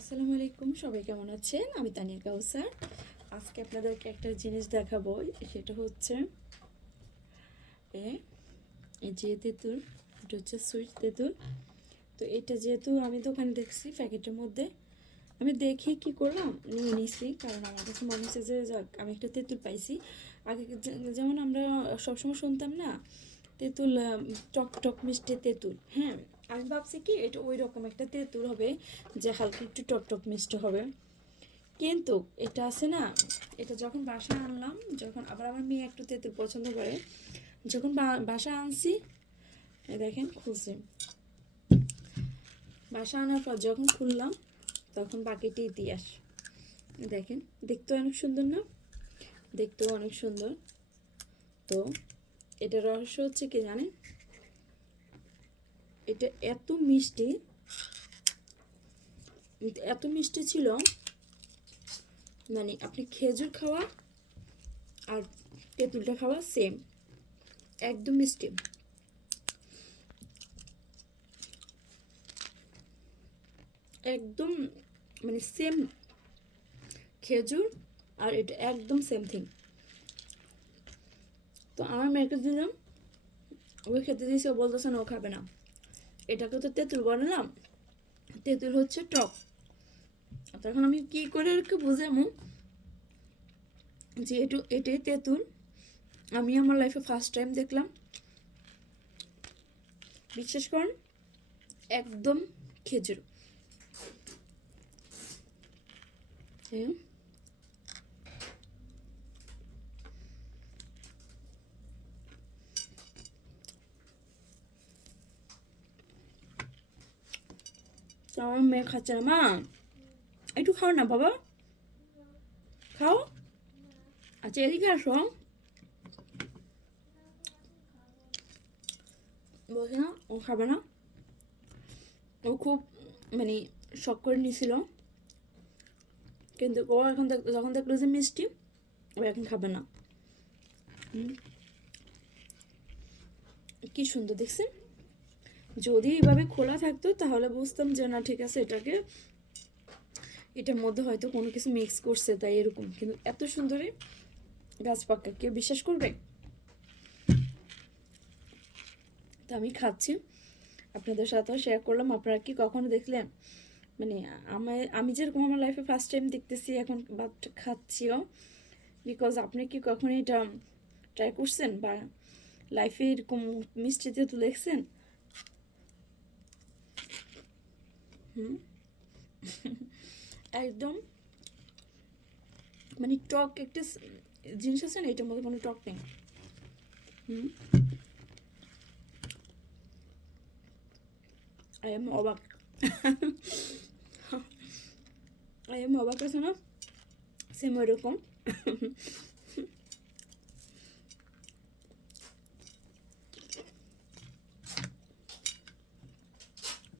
আসসালামু আলাইকুম, সবাই কেমন আছেন? আমি তানিয়া কাউসার। আজকে আপনাদেরকে একটা জিনিস দেখাবো, সেটা হচ্ছে এ এই যে তেঁতুল, এটা হচ্ছে সুইট তেঁতুল। তো এটা যেহেতু আমি দোকানে দেখছি প্যাকেটের মধ্যে, আমি দেখে কি করলাম, নিয়ে নিছি, কারণ আমার কাছে মনে হচ্ছে যে যাক আমি একটা তেঁতুল পাইছি। আগে যেমন আমরা সবসময় শুনতাম না তেঁতুল, টক টক মিষ্টি তেঁতুল। হ্যাঁ, আমি ভাবছি কি এটা ওই রকম একটা তেঁতুল হবে যে হালকা একটু টক টক মিষ্টি হবে। কিন্তু এটা আছে না, এটা যখন বাসায় আনলাম, যখন আবার আমার মেয়ে একটু তেঁতুল পছন্দ করে, যখন বাসা আনছি, দেখেন খুলছি, বাসা আনার পর যখন খুললাম তখন বাকিটি ইতিহাস। দেখেন, দেখতেও অনেক সুন্দর না? দেখতেও অনেক সুন্দর। তো এটা রহস্য হচ্ছে কি জানেন, এটা এত মিষ্টি, এত মিষ্টি ছিল, মানে আপনি খেজুর খাওয়া আর তেঁতুলটা খাওয়া সেম, একদম মিষ্টি। একদম মানে সেম খেজুর, আর এটা একদম সেম থিং। তো আমার মেয়েকে দিলাম, ওকে খেতে দিয়েছি, ও বলতেছে না ও খাবে না। এটাকে তো তেঁতুল বানালাম, তেঁতুল হচ্ছে টক। তখন আমি কি করে ওকে বুঝাবো যে এটাই তেঁতুল। আমি আমার লাইফে ফার্স্ট টাইম দেখলাম, বিশ্বাস করেন, একদম খেজুর। হ্যাঁ, তো আমার মেয়ে খাচ্ছে না। মা একটু খাও না বাবা, খাও। আচ্ছা এদিকে আসো। বলছে না ও খাবে না, ও খুব মানে শখ করে নিয়েছিল, কিন্তু ও এখন যখন দেখলো যে মিষ্টি, ও এখন খাবে না। কি সুন্দর দেখছেন? যদি এইভাবে খোলা থাকতো তাহলে বুঝতাম যে না ঠিক আছে, এটার মধ্যে হয়তো কোনো কিছু মিক্স করছে তাই এরকম, কিন্তু এত সুন্দরই গাছ পাকা, কেউ বিশ্বাস করবে? তো আমি খাচ্ছি, আপনাদের সাথেও শেয়ার করলাম। আপনারা কি কখনো দেখলেন? মানে আমি যেরকম আমার লাইফে ফার্স্ট টাইম দেখতেছি এখন, বাট খাচ্ছিও। বিকজ আপনি কি কখনো এটা ট্রাই করছেন বা লাইফে এরকম মিষ্টিতে তো দেখছেন? হুম, একদম মানে টক একটা জিনিস আছে না, এটার মধ্যে কোনো টক নেই। হুম, আই এম অবাক। আই এম অবাক আছে না, সেম ওইরকম।